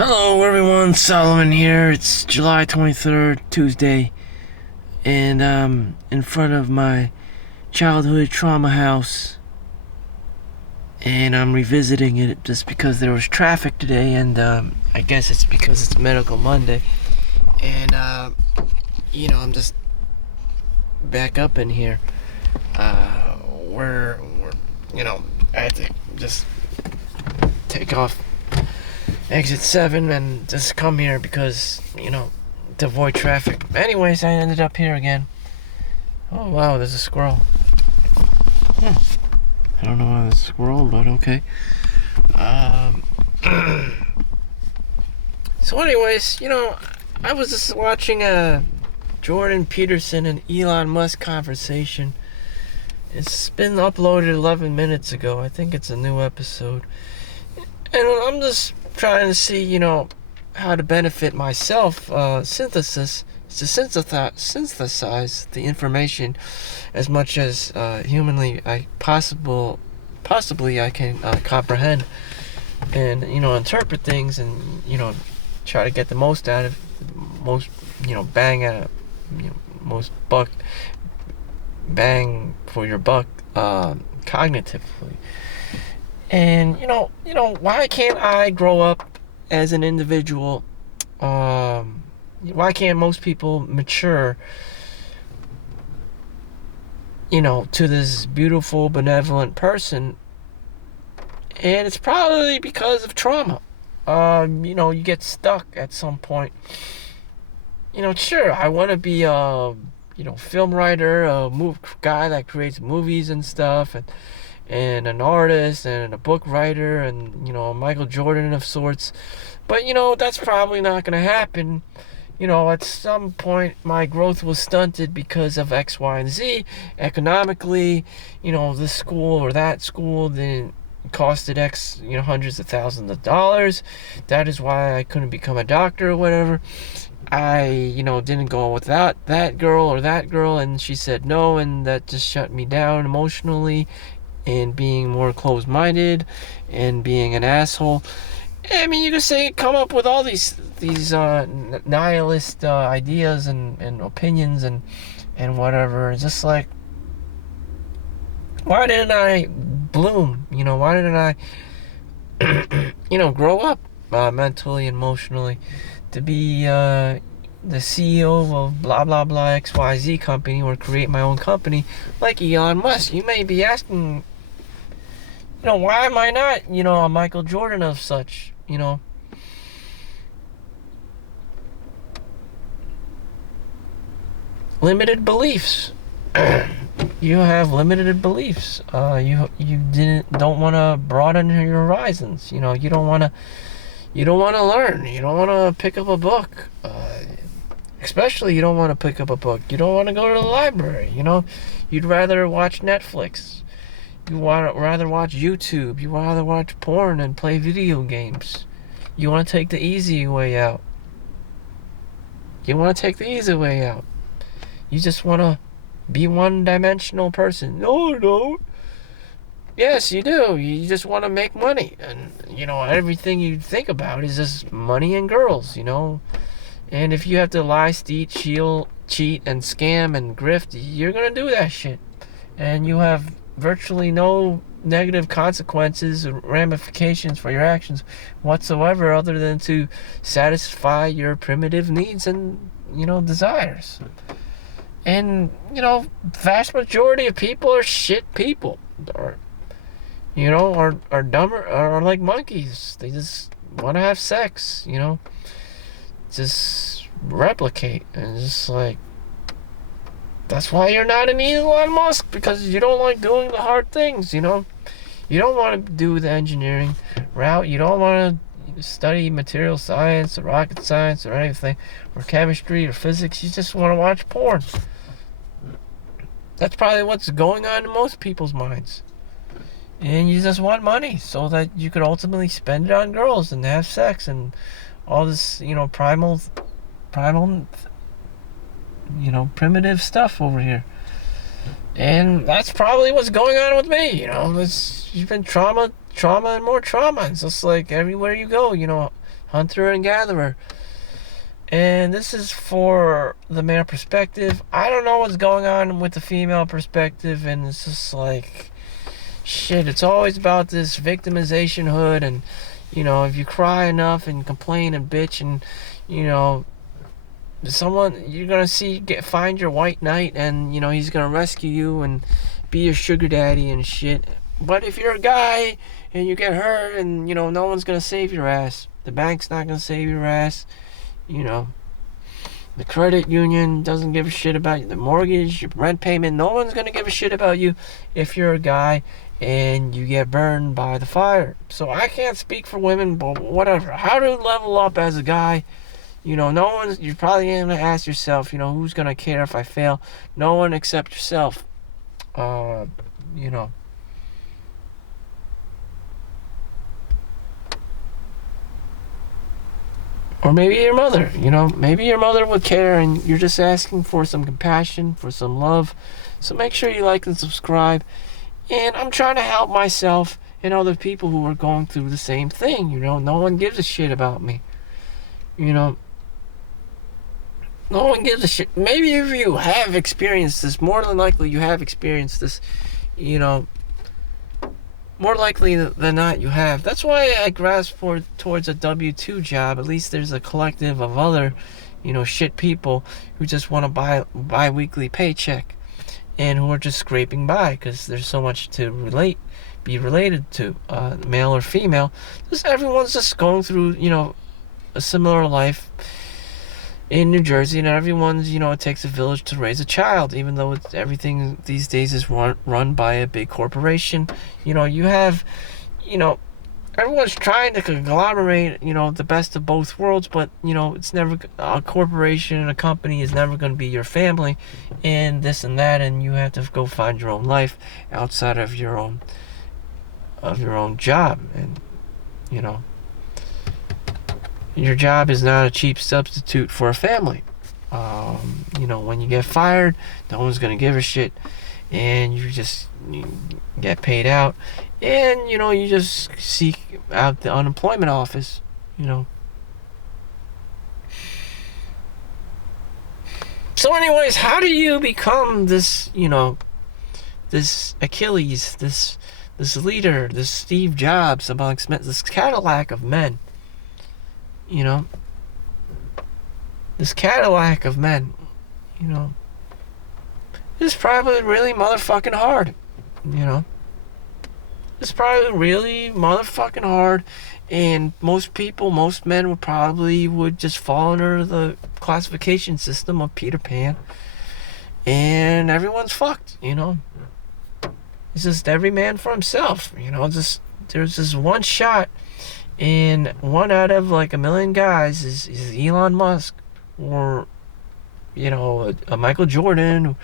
Hello everyone, Solomon here. It's July 23rd, Tuesday, and I'm in front of my childhood trauma house, and I'm revisiting it just because there was traffic today, and I guess it's because it's Medical Monday, and I'm just back up in here. We're I had to just take off exit 7 and just come here because, to avoid traffic. Anyways, I ended up here again. Oh wow, there's a squirrel. I don't know why there's a squirrel, but okay. So anyways, I was just watching a Jordan Peterson and Elon Musk conversation. It's been uploaded 11 minutes ago. I think it's a new episode. And I'm just trying to see, how to benefit myself. Synthesis is to synthesize the information as much as humanly possibly I can comprehend, and interpret things, and try to get the most out of bang out of most bang for your buck cognitively. And why can't I grow up as an individual? Why can't most people mature to this beautiful, benevolent person? And it's probably because of trauma. You get stuck at some point. Sure, I want to be a film writer, a guy that creates movies and stuff, and an artist and a book writer, and a Michael Jordan of sorts. But that's probably not going to happen. At some point my growth was stunted because of X, Y, and Z. Economically, this school or that school then costed X, hundreds of thousands of dollars. That is why I couldn't become a doctor or whatever. I, didn't go with that girl or that girl, and she said no, and that just shut me down emotionally, and being more closed-minded, and being an asshole. I mean, you could come up with all these nihilist ideas and opinions and whatever. It's just like, why didn't I bloom? Why didn't I, grow up mentally, emotionally, to be the CEO of blah blah blah XYZ company, or create my own company like Elon Musk? You may be asking, why am I not, a Michael Jordan of such, limited beliefs. You have limited beliefs. You don't want to broaden your horizons. You don't want to learn. You don't want to pick up a book. Especially you don't want to pick up a book. You don't want to go to the library. You'd rather watch Netflix. You rather watch YouTube. You rather watch porn and play video games. You want to take the easy way out. You just want to be one-dimensional person. No. Yes, you do. You just want to make money. And, everything you think about is just money and girls, And if you have to lie, cheat, and scam and grift, you're going to do that shit. And you have virtually no negative consequences or ramifications for your actions whatsoever, other than to satisfy your primitive needs and, desires. And, vast majority of people are shit people. Or are dumber, are like monkeys. They just want to have sex, just replicate. And just like, that's why you're not an Elon Musk, because you don't like doing the hard things, You don't want to do the engineering route. You don't want to study material science or rocket science or anything, or chemistry or physics. You just want to watch porn. That's probably what's going on in most people's minds. And you just want money so that you could ultimately spend it on girls and have sex and all this, primal, primitive stuff over here. And that's probably what's going on with me. You've been trauma and more trauma. It's just like everywhere you go, hunter and gatherer. And this is for the male perspective. I don't know what's going on with the female perspective, and it's just like, shit, it's always about this victimization hood, and, you know, if you cry enough and complain and bitch, and, you know, someone, you're gonna find your white knight, and, you know, he's gonna rescue you and be your sugar daddy and shit. But if you're a guy and you get hurt, and, you know, no one's gonna save your ass. The bank's not gonna save your ass. You know, the credit union doesn't give a shit about you. The mortgage, your rent payment, no one's gonna give a shit about you if you're a guy and you get burned by the fire. So I can't speak for women, but whatever. How to level up as a guy? You know, you're probably gonna ask yourself, you know, who's gonna care if I fail? No one except yourself. You know. Or maybe your mother, you know, maybe your mother would care, and you're just asking for some compassion, for some love. So make sure you like and subscribe. And I'm trying to help myself and other people who are going through the same thing, you know. No one gives a shit about me. You know, no one gives a shit. Maybe if you have experienced this, more than likely you have experienced this, you know. More likely than not, you have. That's why I grasp towards a W-2 job. At least there's a collective of other, you know, shit people who just want a bi-weekly paycheck, and who are just scraping by because there's so much to be related to, male or female. Just everyone's just going through, you know, a similar life in New Jersey, and everyone's, you know, it takes a village to raise a child, even though everything these days is run by a big corporation. You know, you have, you know, everyone's trying to conglomerate, you know, the best of both worlds, but, you know, it's never, a corporation and a company is never going to be your family, and this and that, and you have to go find your own life outside of your own job. And, you know, your job is not a cheap substitute for a family. You know, when you get fired, no one's gonna give a shit, and you get paid out, and, you know, you just seek out the unemployment office. You know. So, anyways, how do you become this? You know, this Achilles, this leader, this Steve Jobs amongst men, this Cadillac of men? You know, this Cadillac of men, you know, is probably really motherfucking hard, you know. It's probably really motherfucking hard, and most men would just fall under the classification system of Peter Pan, and everyone's fucked, you know. It's just every man for himself, you know. There's this one shot, and one out of like a million guys is Elon Musk, or, you know, a Michael Jordan,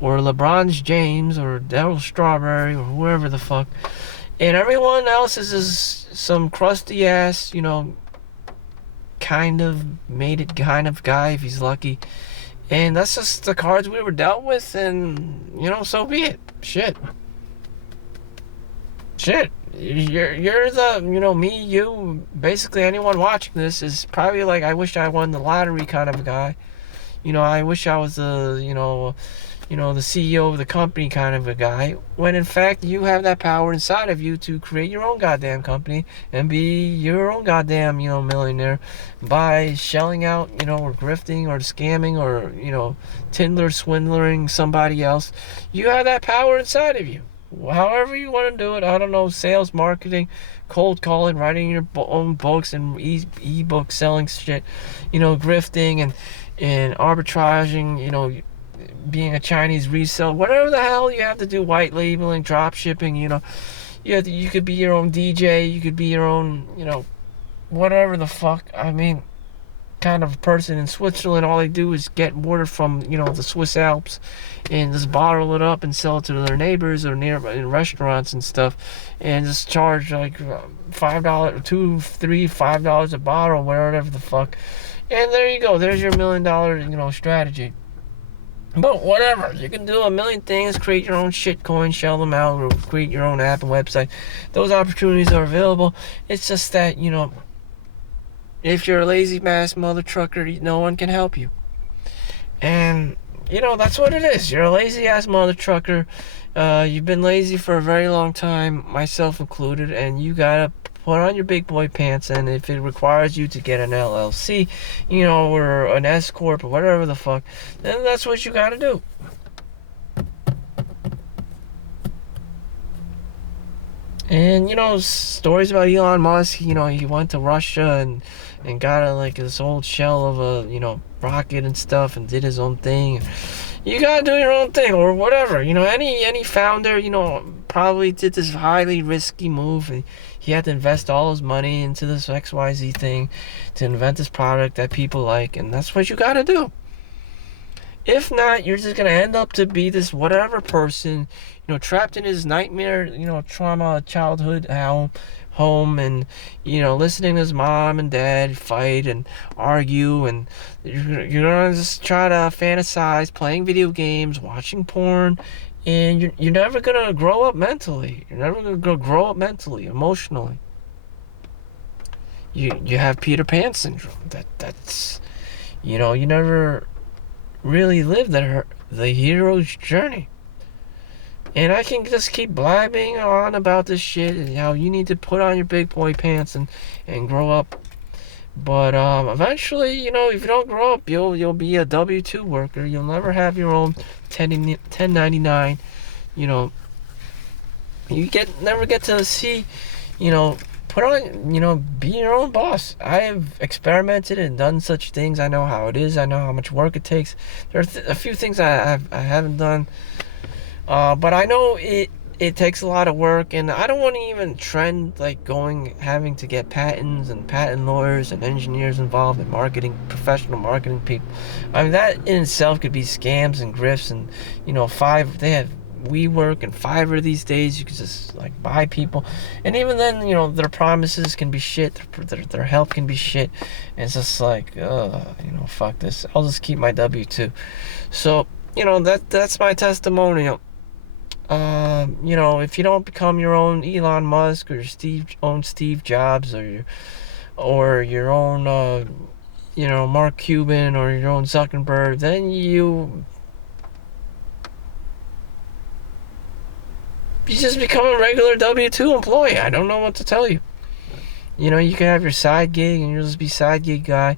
or LeBron James, or Darryl Strawberry, or whoever the fuck. And everyone else is just some crusty ass, you know, kind of made it kind of guy if he's lucky. And that's just the cards we were dealt with, and, you know, so be it. Shit. You're the, you know, me, you, basically anyone watching this is probably like, I wish I won the lottery kind of guy. You know, I wish I was the, you know, the CEO of the company kind of a guy, when in fact you have that power inside of you to create your own goddamn company and be your own goddamn, you know, millionaire by shelling out, you know, or grifting or scamming or, you know, swindling somebody else. You have that power inside of you. However you want to do it, I don't know, sales, marketing, cold calling, writing your own books and e-book selling shit, you know, grifting and arbitraging, you know, being a Chinese reseller, whatever the hell you have to do, white labeling, drop shipping, you know, you could be your own DJ, you could be your own, you know, whatever the fuck, I mean, kind of person. In Switzerland, all they do is get water from, you know, the Swiss Alps and just bottle it up and sell it to their neighbors or nearby in restaurants and stuff, and just charge like $5, $2, $3, $5 a bottle, whatever the fuck. And there you go, there's your $1 million, you know, strategy. But whatever, you can do a million things, create your own shit coin, shell them out, or create your own app and website. Those opportunities are available. It's just that, you know, If you're a lazy ass mother trucker, no one can help you. And, that's what it is. You're a lazy ass mother trucker. You've been lazy for a very long time, myself included, and you gotta put on your big boy pants. And if it requires you to get an LLC, or an S Corp or whatever the fuck, then that's what you gotta do. And, stories about Elon Musk, he went to Russia and got this old shell of a, rocket and stuff and did his own thing. You gotta do your own thing or whatever. Any founder, probably did this highly risky move. And he had to invest all his money into this XYZ thing to invent this product that people like. And that's what you gotta do. If not, you're just going to end up to be this whatever person, trapped in his nightmare, trauma, childhood home and, listening to his mom and dad fight and argue. And you're going to just try to fantasize, playing video games, watching porn. And you're never going to grow up mentally. You're never going to grow up mentally, emotionally. You have Peter Pan syndrome. That's, you never really live the hero's journey. And I can just keep blabbing on about this shit and how you need to put on your big boy pants and grow up. But eventually, if you don't grow up, you'll be a W-2 worker. You'll never have your own 1099. You never get to see, put on, be your own boss. I have experimented and done such things. I know how it is. I know how much work it takes. There are a few things I haven't done. But I know it takes a lot of work. And I don't want to even trend having to get patents and patent lawyers and engineers involved in marketing, professional marketing people. I mean, that in itself could be scams and grifts. And, they have WeWork and Fiverr these days. You can just buy people, and even then, their promises can be shit. Their help can be shit. And it's just fuck this. I'll just keep my W-2. So that's my testimonial. If you don't become your own Elon Musk or Steve Jobs or your own Mark Cuban or your own Zuckerberg, then you just become a regular W-2 employee. I don't know what to tell you. You can have your side gig and you'll just be side gig guy.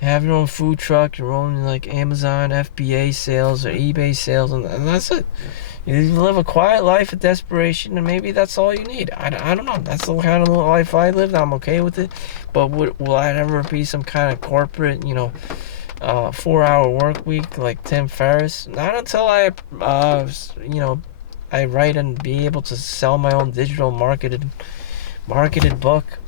Have your own food truck, your own Amazon FBA sales or eBay sales, and that's it. You live a quiet life of desperation, and maybe that's all you need. I don't know. That's the kind of life I lived. I'm okay with it. But will I ever be some kind of corporate, 4-hour work week like Tim Ferriss? Not until I write and be able to sell my own digital marketed book,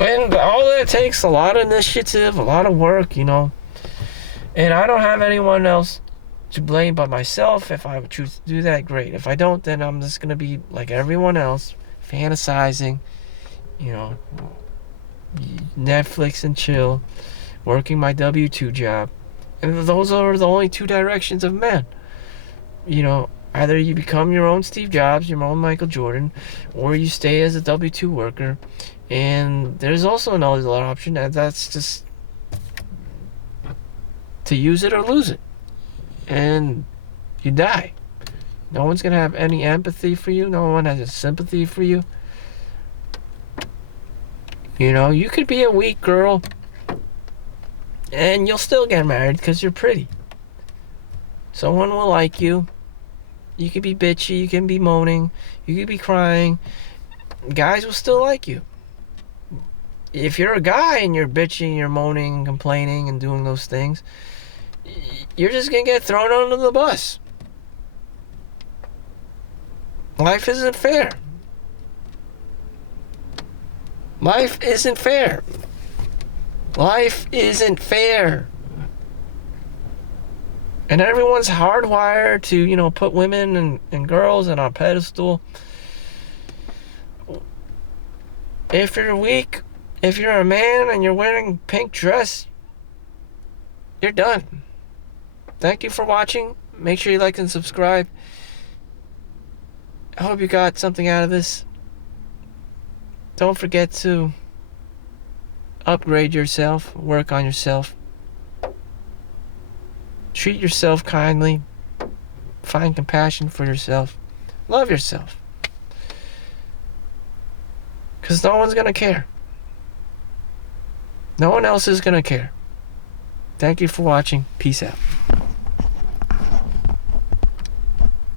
And all that takes a lot of initiative, a lot of work, And I don't have anyone else to blame but myself. If I would choose to do that, great. If I don't, then I'm just going to be like everyone else, fantasizing, Netflix and chill, working my W-2 job. And those are the only two directions of men. Either you become your own Steve Jobs, your own Michael Jordan, or you stay as a W-2 worker. And there's also another option, and that's just to use it or lose it. And you die. No one's going to have any empathy for you. No one has a sympathy for you. You could be a weak girl, and you'll still get married because you're pretty. Someone will like you. You can be bitchy. You can be moaning. You can be crying. Guys will still like you. If you're a guy and you're bitching, you're moaning and complaining and doing those things, you're just going to get thrown under the bus. Life isn't fair. Life isn't fair. Life isn't fair. And everyone's hardwired to, put women and girls on a pedestal. If you're weak, if you're a man and you're wearing pink dress, you're done. Thank you for watching. Make sure you like and subscribe. I hope you got something out of this. Don't forget to upgrade yourself, work on yourself. Treat yourself kindly. Find compassion for yourself. Love yourself. Because no one's going to care. No one else is going to care. Thank you for watching. Peace out.